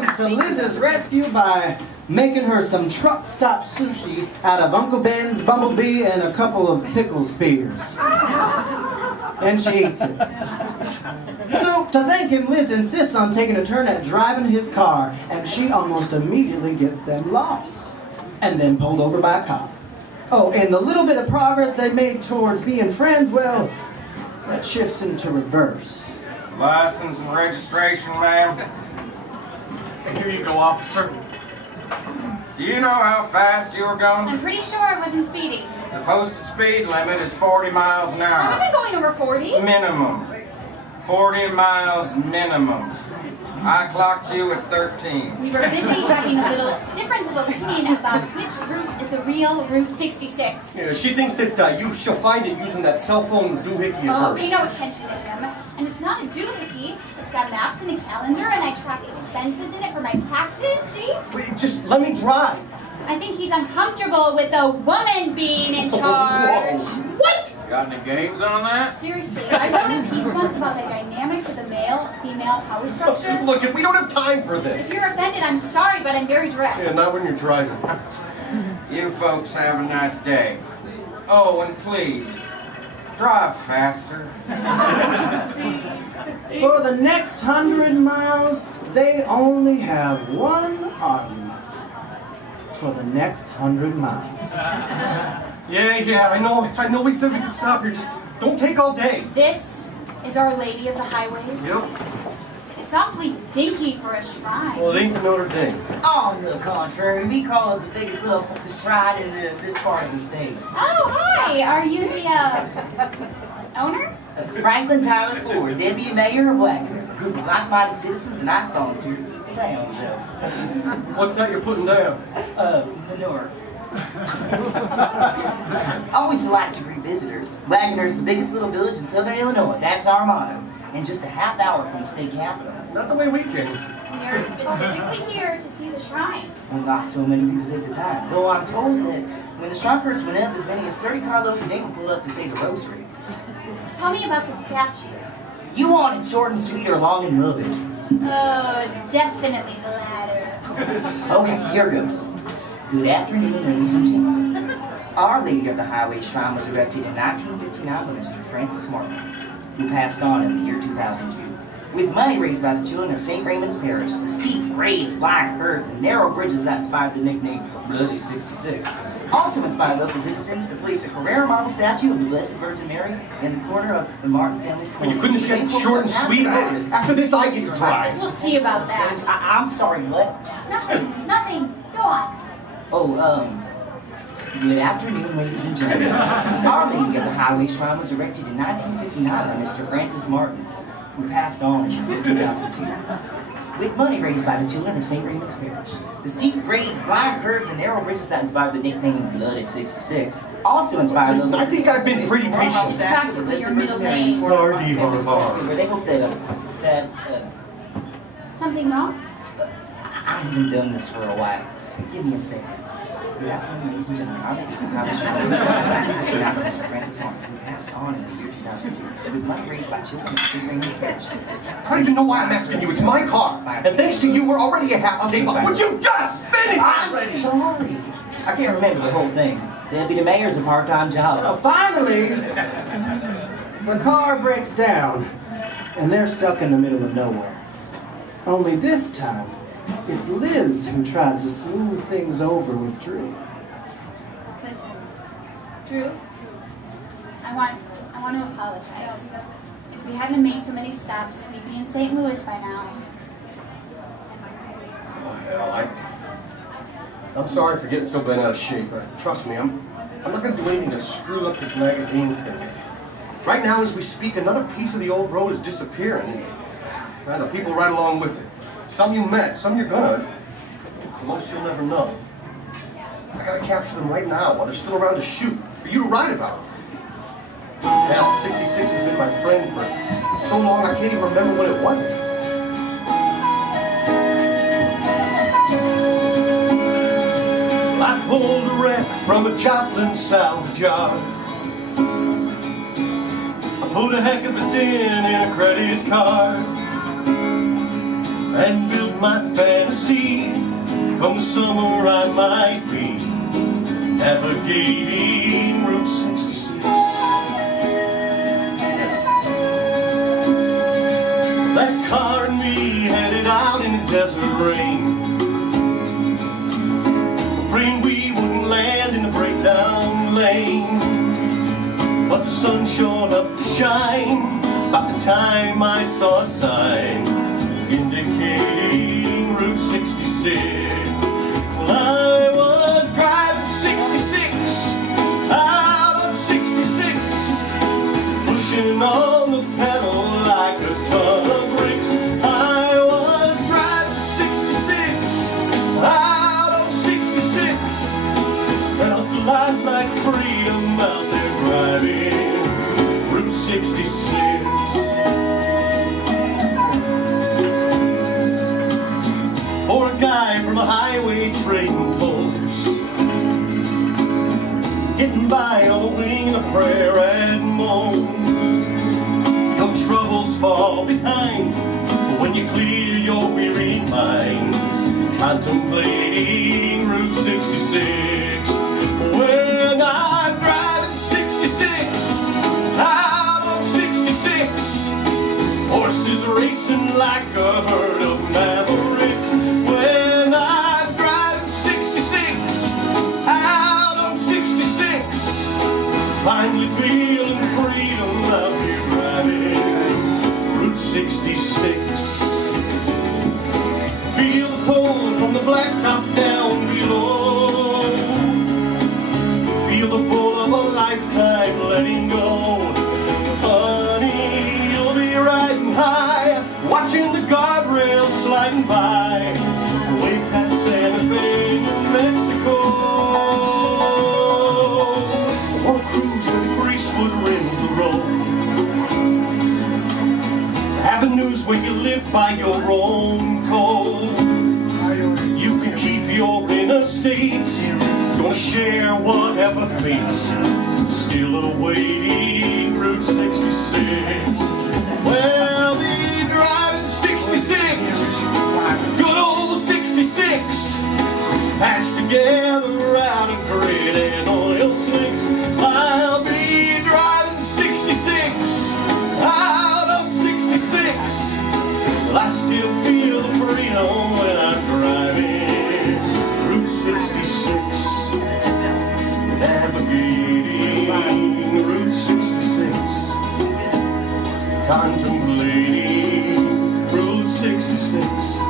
comes to Liz's rescue by making her some truck stop sushi out of Uncle Ben's bumblebee and a couple of pickle spears. And she eats it. So, to thank him, Liz insists on taking a turn at driving his car, and she almost immediately gets them lost, and then pulled over by a cop. Oh, and the little bit of progress they made towards being friends, well, that shifts into reverse. License and registration, ma'am. Here you go, officer. Do you know how fast you were going? I'm pretty sure I wasn't speeding. The posted speed limit is 40 miles an I hour. wasn't going over 40. Minimum. 40 miles minimum. I clocked you at 13. We were busy having a little difference of opinion about which route is the real Route 66. Yeah, she thinks that she'll find it using that cell phone doohickey of Oh, hers. pay no attention to him. And it's not a doohickey. It's got maps and a calendar, and I track expenses in it for my taxes, see? Wait, just let me drive. I think he's uncomfortable with a woman being in charge. What? Got any games on that? Seriously, I wrote a piece once about the dynamics of the male-female power structure. Look, we don't have time for this. If you're offended, I'm sorry, but I'm very direct. Yeah, not when you're driving. You folks have a nice day. Oh, and please, drive faster. For the next 100 miles, they only have one argument. For the next 100 miles. Yeah, I know we said we could stop here. Just don't take all day. This is Our Lady of the Highways. Yep. It's awfully dinky for a shrine. Well, it ain't Notre Dame. On the contrary, we call it the biggest little shrine in this part of the state. Oh, hi. Are you the, owner? Franklin Tyler Ford, Deputy Mayor of Wagner, a group of like-minded citizens, and I volunteer to keep the town so. What's that you're putting down? Manure. Always delight to greet visitors. Wagner is the biggest little village in southern Illinois. That's our motto. And just a half hour from the state capitol. Not the way we came. We're specifically here to see the shrine. Well, not so many people take the time. Though I'm told that when the shrine first went up, as many as 30 carloads a day would pull up to say the rosary. Tell me about the statue. You want it short and sweet or long and rugged? Oh, definitely the latter. Okay, here goes. Good afternoon, ladies and gentlemen. Our Lady of the Highway Shrine was erected in 1959 by Mr. Francis Martin, who passed on in the year 2002. With money raised by the children of St. Raymond's Parish, the steep grades, blind curves, and narrow bridges that inspired the nickname Bloody 66. Also inspired local citizens to place a Carrera marble statue of the Blessed Virgin Mary in the corner of the Martin family's home. You couldn't have kept it short and sweet. After this, I get to drive. We'll see about that. I'm sorry, what? Nothing. Go on. Good afternoon, ladies and gentlemen. Our Lady of the Highway Shrine was erected in 1959 by Mr. Francis Martin, who passed on in 2002. With money raised by the children of St. Raymond's Parish, the steep grades, blind curves, and narrow bridges that inspired the nickname Bloody 66 also inspired Listen, I think I've been pretty patient. It's practically your middle name. Hardy, hard. They hope that Something wrong? I haven't done this for a while. Give me a second. Good afternoon, ladies and gentlemen. Our Lady of the Highway Shrine was Mr. Francis Martin, who passed on in the year 2002 with money raised by children of St. Raymond's Parish. I don't even know why I'm asking you. It's my car. And thanks to you, we're already a half day. Would you just finish? I'm sorry. I can't remember the whole thing. Deputy Mayor's a part-time job. Well, finally, the car breaks down, and they're stuck in the middle of nowhere. Only this time, it's Liz who tries to smooth things over with Drew. Listen, Drew, I want to apologize. If we hadn't made so many stops, we'd be in St. Louis by now. Oh, hell, I'm sorry for getting so bent out of shape. Trust me, I'm not going to do anything to screw up this magazine thing. Right now, as we speak, another piece of the old road is disappearing. And the people right along with it. Some you met, some you're gonna. Most you'll never know. I gotta capture them right now while they're still around to shoot, for you to write about. Hell, 66 has been my friend for so long I can't even remember when it wasn't. I pulled a wreck from a Joplin salvage yard. I pulled a heck of a dent in a credit card and built in my fantasy. Come summer I might be navigating Route 66. That car and me headed out in the desert rain, praying we wouldn't land in the breakdown lane. But the sun showed up to shine about the time I saw a sign indicating Route 66. Well, I was driving 66 out of 66, pushing on the pedal like a ton of bricks. I was driving 66 out of 66, felt alive like freedom out there driving Route 66. For a guy from a highway trading post, getting by on the wing of prayer and moans. No troubles fall behind when you clear your weary mind, contemplating Route 66. When I'm driving 66 out of 66, horses racing like a herd of mavericks. When I'm driving 66 out of 66, finally feeling freedom out here driving Route 66. Feel the cold from the blacktop down below, feel the pull of a lifetime letting go. Honey, you'll be riding high, watching the guardrails sliding by, way past Santa Fe, New Mexico. Or cruise where the greasewood rims the road, avenues where you live by your own code. You can keep your interstate, gonna share whatever fates still awaiting Route 66. Well, be driving 66, good old 66, patched together out of grit and oil slicks. I'll be driving 66 out of 66. Well, I still feel the freedom when I'm driving Route 66, navigating Route 66, contemplating Route 66.